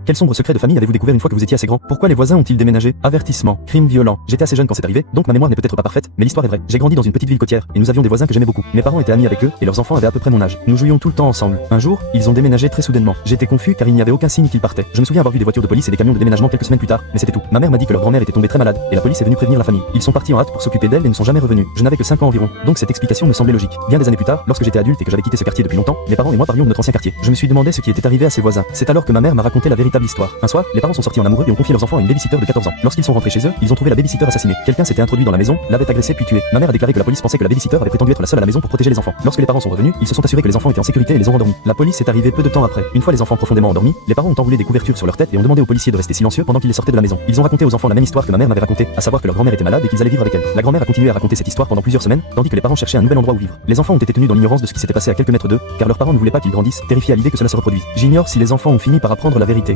Quel sombre secret de famille avez-vous découvert une fois que vous étiez assez grand? Pourquoi les voisins ont-ils déménagé? Avertissement, crime violent. J'étais assez jeune quand c'est arrivé, donc ma mémoire n'est peut-être pas parfaite, mais l'histoire est vraie. J'ai grandi dans une petite ville côtière, et nous avions des voisins que j'aimais beaucoup. Mes parents étaient amis avec eux, et leurs enfants avaient à peu près mon âge. Nous jouions tout le temps ensemble. Un jour, ils ont déménagé très soudainement. J'étais confus car il n'y avait aucun signe qu'ils partaient. Je me souviens avoir vu des voitures de police et des camions de déménagement quelques semaines plus tard, mais c'était tout. Ma mère m'a dit que leur grand-mère était tombée très malade, et la police est venue prévenir la famille. Ils sont partis en hâte pour s'occuper d'elle et ne sont jamais revenus. Je n'avais que 5 ans environ, donc cette explication me semblait logique. Bien des années plus tard, lorsque j'étais adulte et que j'avais quitté ce quartier depuis longtemps, mes parents et moi parlions de notre ancien quartier. Je me suis demandé ce qui était arrivé à ses voisins. C'est alors que ma mère m'a raconté la véritable histoire. Un soir, les parents sont sortis en amoureux et ont confié leurs enfants à une babysitter de 14 ans. Lorsqu'ils sont rentrés chez eux, ils ont trouvé la babysitter assassinée. Quelqu'un s'était introduit dans la maison, l'avait agressée puis tuée. Ma mère a déclaré que la police pensait que la babysitter avait prétendu être la seule à la maison pour protéger les enfants. Lorsque les parents sont revenus, ils se sont assurés que les enfants étaient en sécurité et les ont endormis. La police est arrivée peu de temps après. Une fois les enfants profondément endormis, les parents ont enroulé des couvertures sur leur tête et ont demandé aux policiers de rester silencieux pendant qu'ils les sortaient de la maison. Ils ont raconté aux enfants la même histoire que ma mère m'avait racontée, à savoir que leur grand-mère était malade et qu'ils allaient vivre avec elle. La grand-mère a continué à raconter cette histoire pendant plusieurs semaines, tandis que les parents cherchaient un nouvel endroit où vivre. Les enfants ont été tenus dans l'ignorance de ce qui s'était passé à quelques mètres d'eux, car leurs parents ne voulaient pas qu'ils grandissent, terrifiés à l'idée que cela se reproduise. J'ignore si les enfants ont fini par apprendre la vérité.